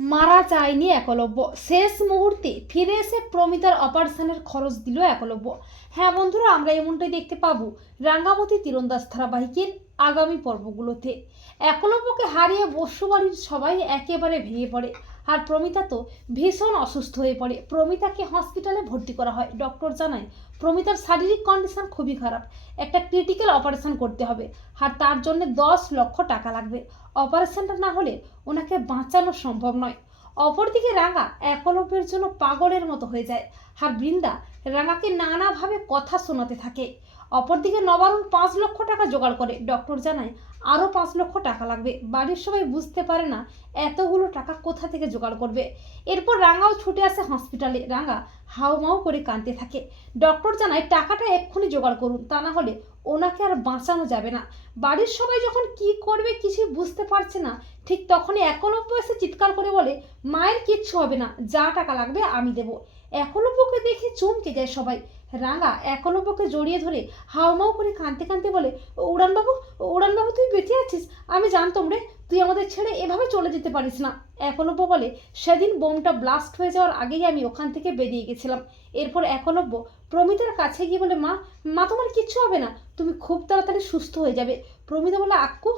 মারা চায়নি একলব্য। শেষ মুহূর্তে ফিরে এসে প্রমিতার অপারেশনের খরচ দিল একলব্য। হ্যাঁ বন্ধুরা, আমরা এমনটাই দেখতে পাবো রাঙ্গাবতী তীরন্দাজ ধারাবাহিকের আগামী পর্বগুলোতে। একলব্যকে হারিয়ে বস্যবাড়ির সবাই একেবারে ভেঙে পড়ে। আর প্রমিতা তো ভীষণ অসুস্থ হয়ে পড়ে। প্রমিতাকে হসপিটালে ভর্তি করা হয়। ডক্টর জানায়, প্রমিতার শারীরিক কন্ডিশন খুবই খারাপ। একটা ক্রিটিক্যাল অপারেশন করতে হবে। আর তার জন্য দশ লক্ষ টাকা লাগবে। অপারেশনটা না হলে ওনাকে বাঁচানো সম্ভব নয়। অপরদিকে রাঙা একলব্যের জন্য পাগলের মতো হয়ে যায়। আর বৃন্দা রাঙাকে নানাভাবে কথা শোনাতে থাকে। অপরদিকে নবারুণ পাঁচ লক্ষ টাকা জোগাড় করে। ডক্টর জানায়, আরও পাঁচ লক্ষ টাকা লাগবে। বাড়ির সবাই বুঝতে পারে না এতগুলো টাকা কোথা থেকে জোগাড় করবে। এরপর রাঙাও ছুটে আসে হসপিটালে। রাঙা হাউমাউ করে কাঁদতে থাকে। ডক্টর জানায়, টাকাটা এক্ষুনি জোগাড় করুন, তা না হলে ওনাকে আর বাঁচানো যাবে না। বাড়ির সবাই যখন কি করবে কিছুই বুঝতে পারছে না। ঠিক তখনই একলব্য এসে চিৎকার করে বলে, মায়ের কিচ্ছু হবে না, যা টাকা লাগবে আমি দেবো। একলব্যকে দেখে চমকে যায় সবাই। রাঙা একলব্যকে জড়িয়ে ধরে হাউমাউ করে কাঁদতে কাঁদতে বলে, উড়ানবাবু উড়ানবাবু, তুই বেঁচে আছিস? আমি জানতাম রে তুই আমাদের ছেড়ে এভাবে চলে যেতে পারিস না। একলব্য বলে সেদিন বোমটা ব্লাস্ট হয়ে যাওয়ার আগেই আমি ওখান থেকে বেরিয়ে গেছিলাম। এরপর একলব্য প্রমিতার কাছে গিয়ে বলে, মা মা, তোমার কিচ্ছু হবে না। তুমি খুব তাড়াতাড়ি সুস্থ হয়ে যাবে। প্রমিতা বলে, আক্কু,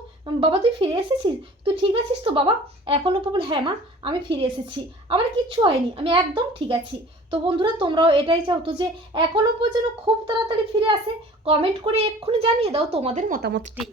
বাবা, তুই ফিরে এসেছিস? তুই ঠিক আছিস তো, বাবা? একলব্য বলে হ্যাঁ মা, আমি ফিরে এসেছি। আমার কিচ্ছু হয়নি, আমি একদম ঠিক আছি। তো বন্ধুরা, তোমরাও এটাই চাও তো যে একলব্য যেন খুব তাড়াতাড়ি ফিরে আসে। কমেন্ট করে এক্ষুনি জানিয়ে দাও তোমাদের মতামতটি।